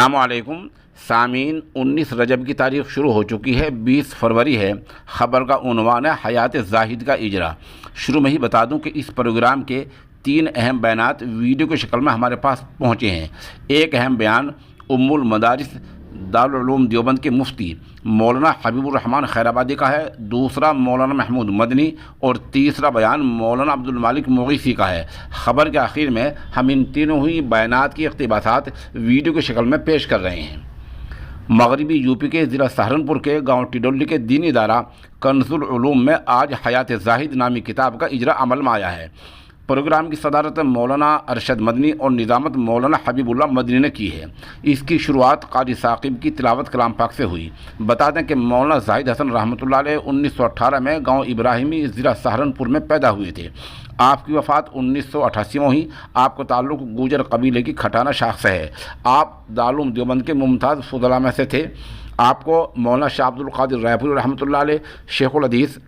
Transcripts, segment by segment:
السلام علیکم سامعین، 19 رجب کی تاریخ شروع ہو چکی ہے، 20 فروری ہے۔ خبر کا عنوان ہے حیات زاہد کا اجرا۔ شروع میں ہی بتا دوں کہ اس پروگرام کے 3 اہم بیانات ویڈیو کی شکل میں ہمارے پاس پہنچے ہیں۔ ایک اہم بیان ام المدارس دارالعلوم دیوبند کے مفتی مولانا حبیب الرحمن خیرآبادی کا ہے، دوسرا مولانا محمود مدنی اور تیسرا بیان مولانا عبد المالک مغیثی کا ہے۔ خبر کے آخر میں ہم ان تینوں ہی بیانات کی اقتباسات ویڈیو کی شکل میں پیش کر رہے ہیں۔ مغربی یوپی کے ضلع سہارنپور کے گاؤں ٹیڈولی کے دینی ادارہ کنز العلوم میں آج حیات زاہد نامی کتاب کا اجرا عمل میں آیا ہے۔ پروگرام کی صدارت مولانا ارشد مدنی اور نظامت مولانا حبیب اللہ مدنی نے کی ہے۔ اس کی شروعات قاری ثاقب کی تلاوت کلام پاک سے ہوئی۔ بتا دیں کہ مولانا زاہد حسن رحمۃ اللہ علیہ 1918 میں گاؤں ابراہیمی ضلع سہارنپور میں پیدا ہوئے تھے۔ آپ کی وفات 1988 میں ہوئی۔ آپ کا تعلق گوجر قبیلے کی کھٹانہ شاخ سے ہے۔ آپ دارالعلوم دیوبند کے ممتاز فضلاء میں سے تھے۔ آپ کو مولانا شاہ عبد القادر رائے رحمۃ اللہ علیہ، شیخ الحدیث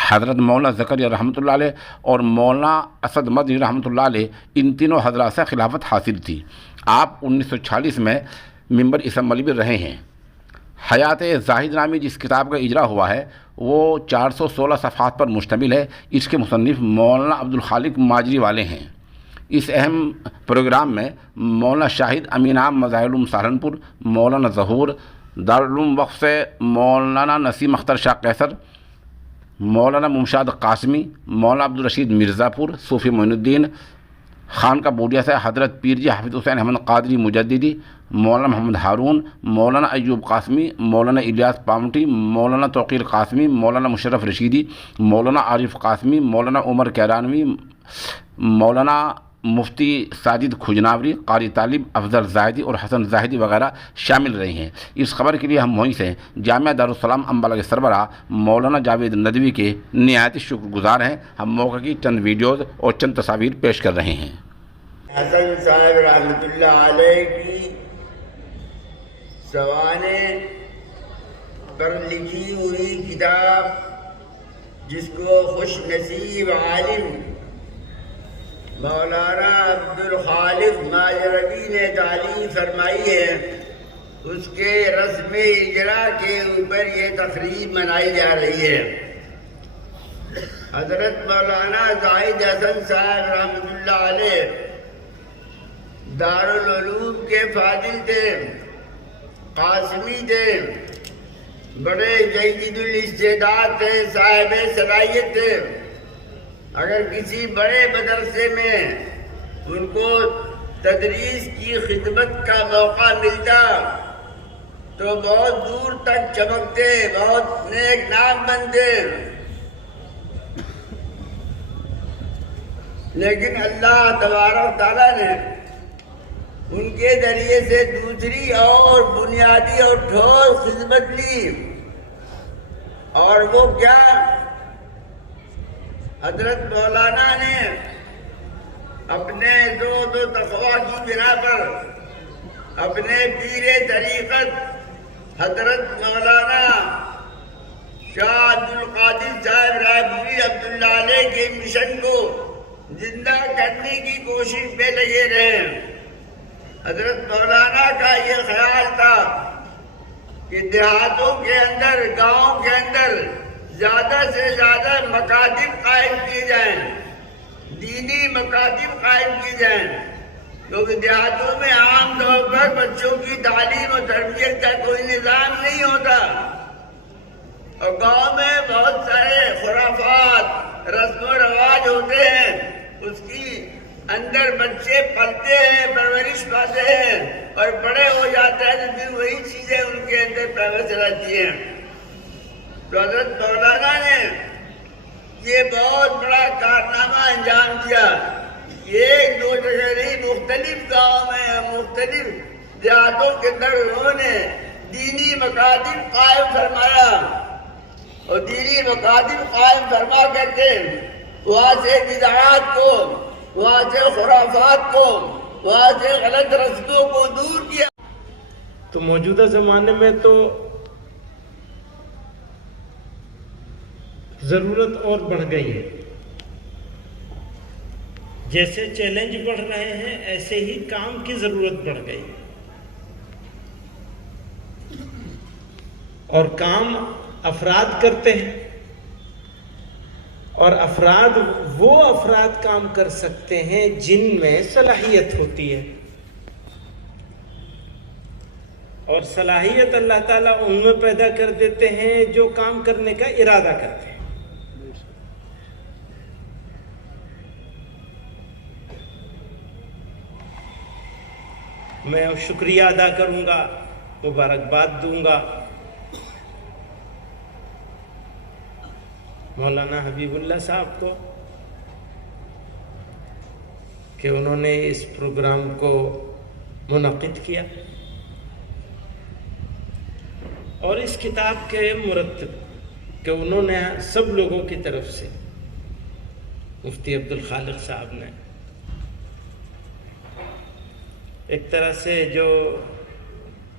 حضرت مولانا زکریا رحمۃ اللہ علیہ اور مولانا اسد مدنی رحمۃ اللہ علیہ، ان تینوں حضرات سے خلافت حاصل تھی۔ آپ 1946 میں ممبر اسمبلی بھی رہے ہیں۔ حیات زاہد نامی جس کتاب کا اجرا ہوا ہے وہ 416 صفحات پر مشتمل ہے۔ اس کے مصنف مولانا عبد الخالق ماجری والے ہیں۔ اس اہم پروگرام میں مولانا شاہد امین عام مظاہر العلوم سہارنپور، مولانا ظہور دارالعلوم وقف سے مولانا نسیم اختر شاہ قیصر، مولانا ممشاد قاسمی، مولانا عبدالرشید مرزا پور صوفی معین الدین، خانقاہ بوڈیا سے حضرت پیر جی حافظ حسین احمد قادری مجددی، مولانا محمد ہارون، مولانا ایوب قاسمی، مولانا الیاس پامٹی، مولانا توقیر قاسمی، مولانا مشرف رشیدی، مولانا عارف قاسمی، مولانا عمر کیرانوی، مولانا مفتی ساجد کھجناوری، قاری طالب افضل زاہدی اور حسن زاہدی وغیرہ شامل رہے ہیں۔ اس خبر کے لیے ہم وہیں سے جامعہ دارالسلام امبالہ کے سربراہ مولانا جاوید ندوی کے نہایت شکر گزار ہیں۔ ہم موقع کی چند ویڈیوز اور چند تصاویر پیش کر رہے ہیں۔ حسن صاحب رحمۃ اللہ علیہ کی سوانح پر لکھی ہوئی کتاب، جس کو خوش نصیب عالم مولانا عبد الخالق ماجروی نے تعلیم فرمائی ہے، اس کے رسم اجرا کے اوپر یہ تقریب منائی جا رہی ہے۔ حضرت مولانا زاہد حسن صاحب رحمۃ اللہ علیہ دارالعلوم کے فاضل تھے، قاسمی تھے، بڑے جید الاستعداد تھے، صاحب صلاحیت تھے۔ اگر کسی بڑے مدرسے میں ان کو تدریس کی خدمت کا موقع ملتا تو بہت دور تک چمکتے، بہت نیک نام بنتے، لیکن اللہ تبارک تعالیٰ نے ان کے ذریعے سے دوسری اور بنیادی اور ٹھوس خدمت لی، اور وہ کیا؟ حضرت مولانا نے اپنے زہد و تقویٰ کی بنا پر اپنے پیر طریقت حضرت مولانا شاہ عبد القادر صاحب رائے عبداللہ علیہ کے مشن کو زندہ کرنے کی کوشش میں لگے رہے۔ حضرت مولانا کا یہ خیال تھا کہ دیہاتوں کے اندر، گاؤں کے اندر زیادہ سے زیادہ مکاتب قائم کیے جائیں، دینی مکاتب قائم کی جائیں، کیونکہ دیہاتوں میں عام طور پر بچوں کی تعلیم اور تربیت کا کوئی نظام نہیں ہوتا، اور گاؤں میں بہت سارے خرافات، رسم و رواج ہوتے ہیں، اس کی اندر بچے پلتے ہیں، پرورش پاتے ہیں، اور بڑے ہو جاتے ہیں تو پھر وہی چیزیں ان کے اندر پیوست رہتی ہیں۔ تو حضرت مولانا نے یہ بہت بڑا کارنامہ انجام دیا۔ ایک دو جگہ نہیں، مختلف گاؤں میں، مختلف دیہاتوں کے اندر انہوں نے دینی مکاتب قائم فرمایا، اور دینی مکاتب قائم فرما کر کے وہاں سے بدعات کو، وہاں سے خرافات کو، وہاں سے غلط رسموں کو دور کیا۔ تو موجودہ زمانے میں تو ضرورت اور بڑھ گئی ہے، جیسے چیلنج بڑھ رہے ہیں ایسے ہی کام کی ضرورت بڑھ گئی۔ اور کام افراد کرتے ہیں، اور وہ افراد کام کر سکتے ہیں جن میں صلاحیت ہوتی ہے، اور صلاحیت اللہ تعالیٰ ان میں پیدا کر دیتے ہیں جو کام کرنے کا ارادہ کرتے ہیں۔ میں شکریہ ادا کروں گا، مبارکباد دوں گا مولانا حبیب اللہ صاحب کو کہ انہوں نے اس پروگرام کو منعقد کیا، اور اس کتاب کے مرتب کہ انہوں نے سب لوگوں کی طرف سے، مفتی عبدالخالق صاحب نے ایک طرح سے جو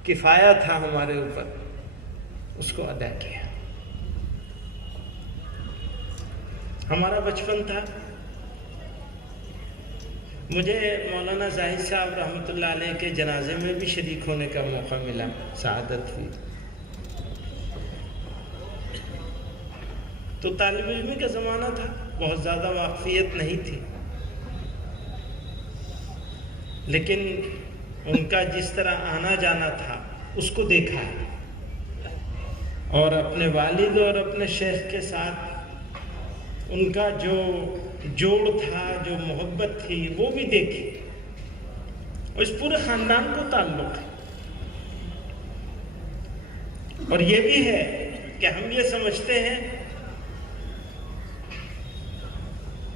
کفایہ تھا ہمارے اوپر اس کو ادا کیا۔ ہمارا بچپن تھا، مجھے مولانا زاہد صاحب رحمۃ اللہ علیہ کے جنازے میں بھی شریک ہونے کا موقع ملا، سعادت ہوئی۔ تو طالب علمی کا زمانہ تھا، بہت زیادہ واقفیت نہیں تھی، لیکن ان کا جس طرح آنا جانا تھا اس کو دیکھا، اور اپنے والد اور اپنے شیخ کے ساتھ ان کا جو جوڑ تھا، جو محبت تھی، وہ بھی دیکھی، اور اس پورے خاندان کو تعلق ہے۔ اور یہ بھی ہے کہ ہم یہ سمجھتے ہیں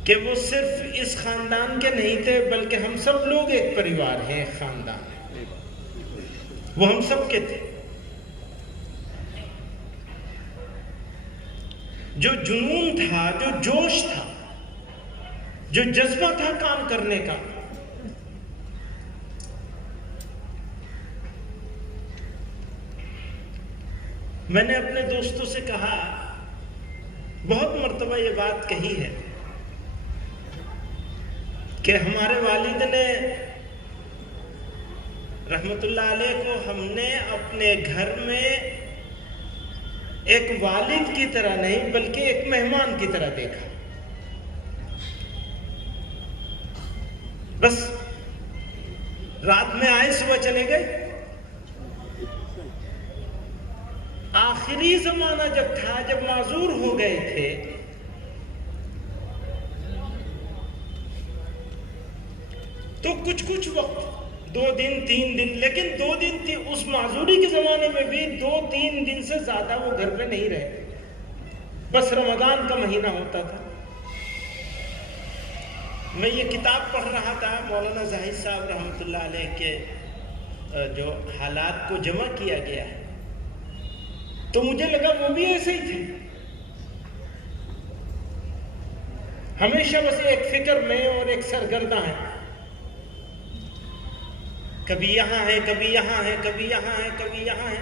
کہ وہ صرف اس خاندان کے نہیں تھے، بلکہ ہم سب لوگ ایک پریوار ہیں، ایک خاندان ہے، وہ ہم سب کے تھے۔ جو جنون تھا، جو جوش تھا، جو جذبہ تھا کام کرنے کا، میں نے اپنے دوستوں سے کہا، بہت مرتبہ یہ بات کہی ہے کہ ہمارے والد نے رحمت اللہ علیہ کو ہم نے اپنے گھر میں ایک والد کی طرح نہیں بلکہ ایک مہمان کی طرح دیکھا۔ بس رات میں آئے، صبح چلے گئے۔ آخری زمانہ جب تھا، جب معذور ہو گئے تھے، تو کچھ وقت، 2 دن 3 دن، لیکن 2 دن تھی اس معذوری کے زمانے میں بھی 2-3 دن سے زیادہ وہ گھر پہ نہیں رہے، بس رمضان کا مہینہ ہوتا تھا۔ میں یہ کتاب پڑھ رہا تھا، مولانا زاہد صاحب رحمۃ اللہ علیہ کے جو حالات کو جمع کیا گیا ہے، تو مجھے لگا وہ بھی ایسے ہی تھے، ہمیشہ بس ایک فکر میں اور ایک سرگرداں ہے، کبھی یہاں ہے، کبھی یہاں ہے، کبھی یہاں ہے، کبھی یہاں ہے۔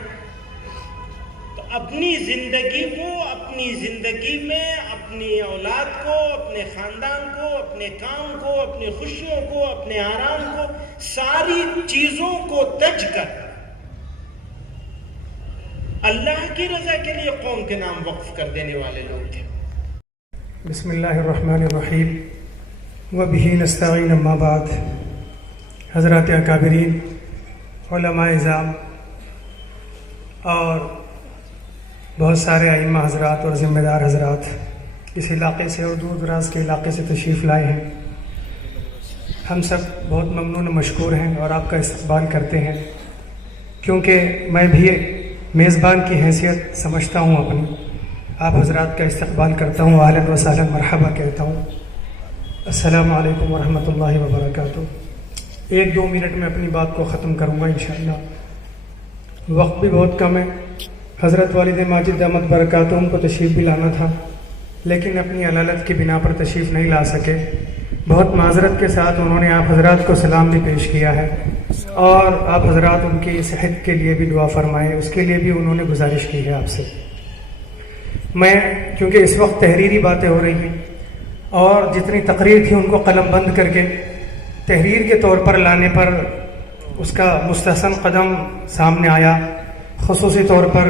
تو اپنی زندگی کو، اپنی زندگی میں اپنی اولاد کو، اپنے خاندان کو، اپنے کام کو، اپنی خوشیوں کو، اپنے آرام کو، ساری چیزوں کو تج کر اللہ کی رضا کے لیے قوم کے نام وقف کر دینے والے لوگ تھے۔ بسم اللہ الرحمن الرحیم وبہ نستعین، اما بعد۔ حضرات اکابرین، علماء اعظام اور بہت سارے ائمہ حضرات اور ذمہ دار حضرات اس علاقے سے اور دور دراز کے علاقے سے تشریف لائے ہیں، ہم سب بہت ممنون و مشکور ہیں اور آپ کا استقبال کرتے ہیں، کیونکہ میں بھی میزبان کی حیثیت سمجھتا ہوں اپنی، آپ حضرات کا استقبال کرتا ہوں، اہلاً و سہلاً مرحبا کہتا ہوں۔ السلام علیکم ورحمۃ اللہ وبرکاتہ۔ 1-2 منٹ میں اپنی بات کو ختم کروں گا انشاءاللہ، وقت بھی بہت کم ہے۔ حضرت والد ماجد دامت برکاتہم کو تشریف بھی لانا تھا، لیکن اپنی علالت کی بنا پر تشریف نہیں لا سکے، بہت معذرت کے ساتھ انہوں نے آپ حضرات کو سلام بھی پیش کیا ہے، اور آپ حضرات ان کی صحت کے لیے بھی دعا فرمائیں، اس کے لیے بھی انہوں نے گزارش کی ہے آپ سے۔ میں کیونکہ اس وقت تحریری باتیں ہو رہی ہیں، اور جتنی تقریر تھی ان کو قلم بند کر کے تحریر کے طور پر لانے پر اس کا مستحسن قدم سامنے آیا، خصوصی طور پر